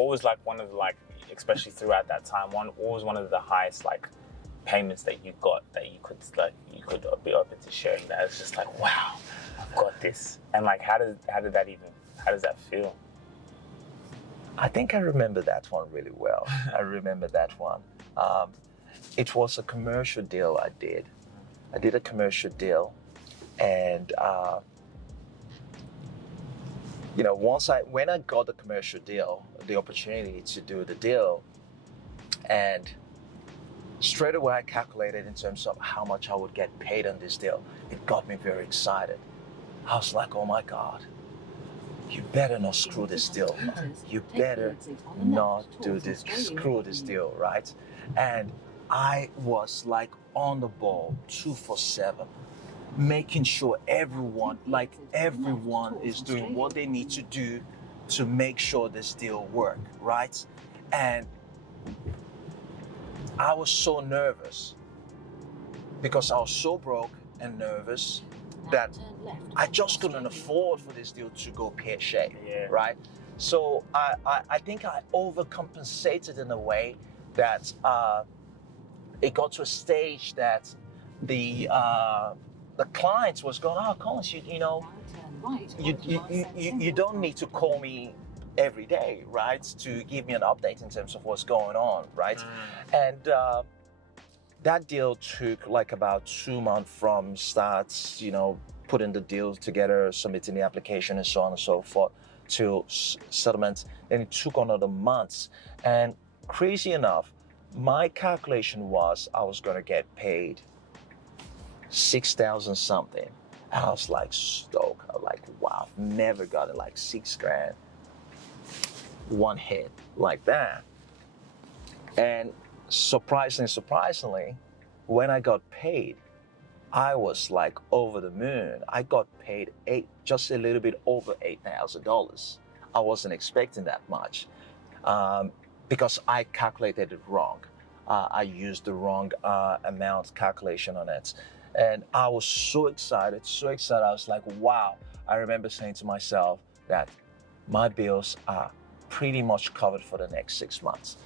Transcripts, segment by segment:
what was like one of the, like, especially throughout that time, what was one of the highest like payments that you got that you could be open to sharing? That it's just like, wow, I've got this. And like, how does that feel? I think I remember that one really well. I remember that one. It was a commercial deal I did. I did a commercial deal, and when I got the commercial deal, the opportunity to do the deal, and straight away I calculated in terms of how much I would get paid on this deal. It got me very excited. I was like, oh my God, you better not screw this deal. You better not screw this deal, right? And I was like on the ball 247, making sure everyone is doing what they need to do to make sure this deal work, right? And I was so nervous because I was so broke and nervous that I just couldn't afford for this deal to go pear-shaped, right? So I think I overcompensated in a way that it got to a stage that the clients was going, oh, Collins, you don't need to call me every day, right, to give me an update in terms of what's going on, right? And that deal took like about 2 months from start, putting the deal together, submitting the application and so on and so forth, to settlement. Then it took another month. And crazy enough, my calculation was I was going to get paid 6,000 something. And I was like stoked. I was like, wow, I've never gotten like $6,000 one hit like that. And surprisingly, when I got paid, I was like over the moon. I got paid just a little bit over $8,000. I wasn't expecting that much because I calculated it wrong. I used the wrong amount calculation on it. And I was so excited. I was like, wow. I remember saying to myself that my bills are pretty much covered for the next 6 months.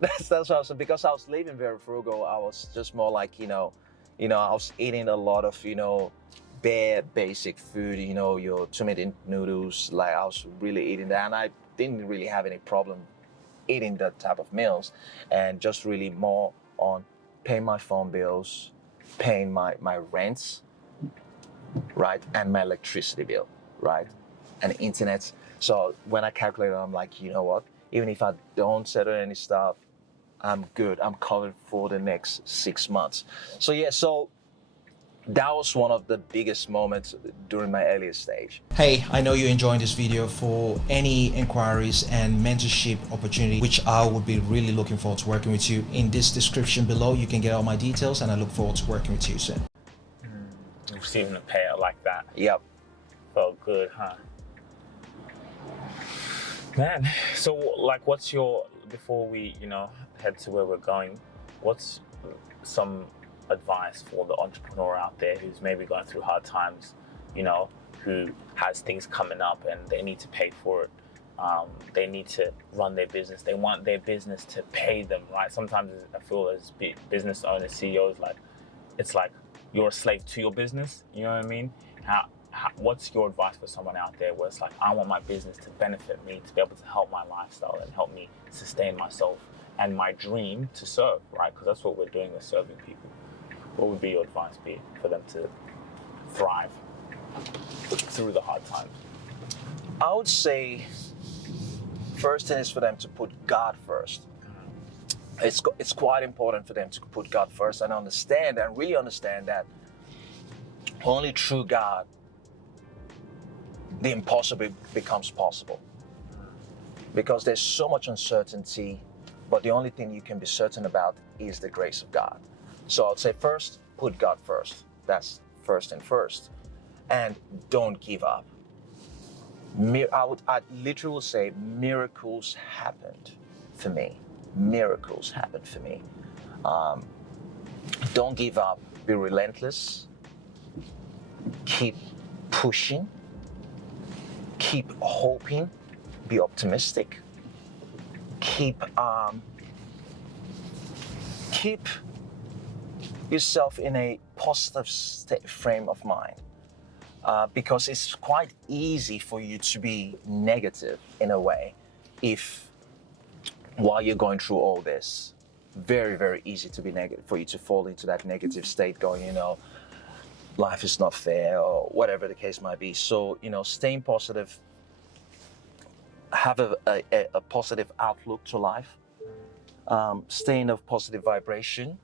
That's awesome, because I was living very frugal. I was just more like, I was eating a lot of, bare basic food, your 2-minute noodles. Like I was really eating that, and I didn't really have any problem eating that type of meals, and just really more on paying my phone bills, paying my rents, right, and my electricity bill, right, and internet. So when I calculated, I'm like, you know what? Even if I don't settle any stuff, I'm good. I'm covered for the next 6 months. So that was one of the biggest moments during my earliest stage. Hey, I know you're enjoying this video. For any inquiries and mentorship opportunity, which I would be really looking forward to working with you, in this description below, you can get all my details, and I look forward to working with you soon. Receiving a payout like that. Yep. Felt good, huh? Man, so like, before we, head to where we're going, what's some advice for the entrepreneur out there who's maybe going through hard times, who has things coming up and they need to pay for it? They need to run their business. They want their business to pay them, right? Sometimes I feel as business owners, CEOs, it's like you're a slave to your business. You know what I mean? What's your advice for someone out there where it's like, I want my business to benefit me, to be able to help my lifestyle and help me sustain myself and my dream to serve, right? Because that's what we're doing, we're serving people. What would be your advice for them to thrive through the hard times? I would say first thing is for them to put God first. It's quite important for them to put God first and really understand that only through God the impossible becomes possible. Because there's so much uncertainty, but the only thing you can be certain about is the grace of God. So I'd say first, put God first. That's first and first. And don't give up. I'd literally say miracles happened for me. Miracles happened for me. Don't give up. Be relentless. Keep pushing. Keep hoping. be optimistic. Keep yourself in a positive frame of mind, because it's quite easy for you to be negative in a way if while you're going through all this. Very, very easy to be negative, for you to fall into that negative state going, life is not fair or whatever the case might be. So, staying positive, have a positive outlook to life, stay in a positive vibration,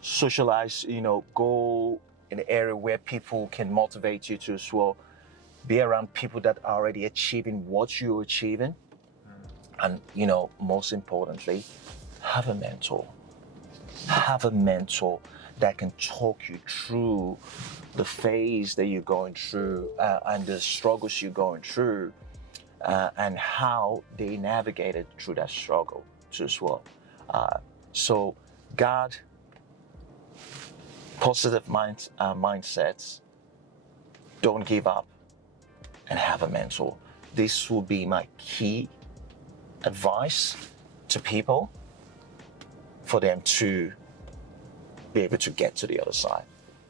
socialize, go in an area where people can motivate you to as well, be around people that are already achieving what you're achieving. And, most importantly, have a mentor. Have a mentor that can talk you through the phase that you're going through and the struggles you're going through, and how they navigated through that struggle too as well. So, God, positive mindsets, don't give up, and have a mentor. This will be my key advice to people for them to be able to get to the other side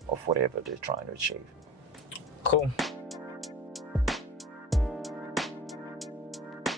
of whatever they're trying to achieve. Cool.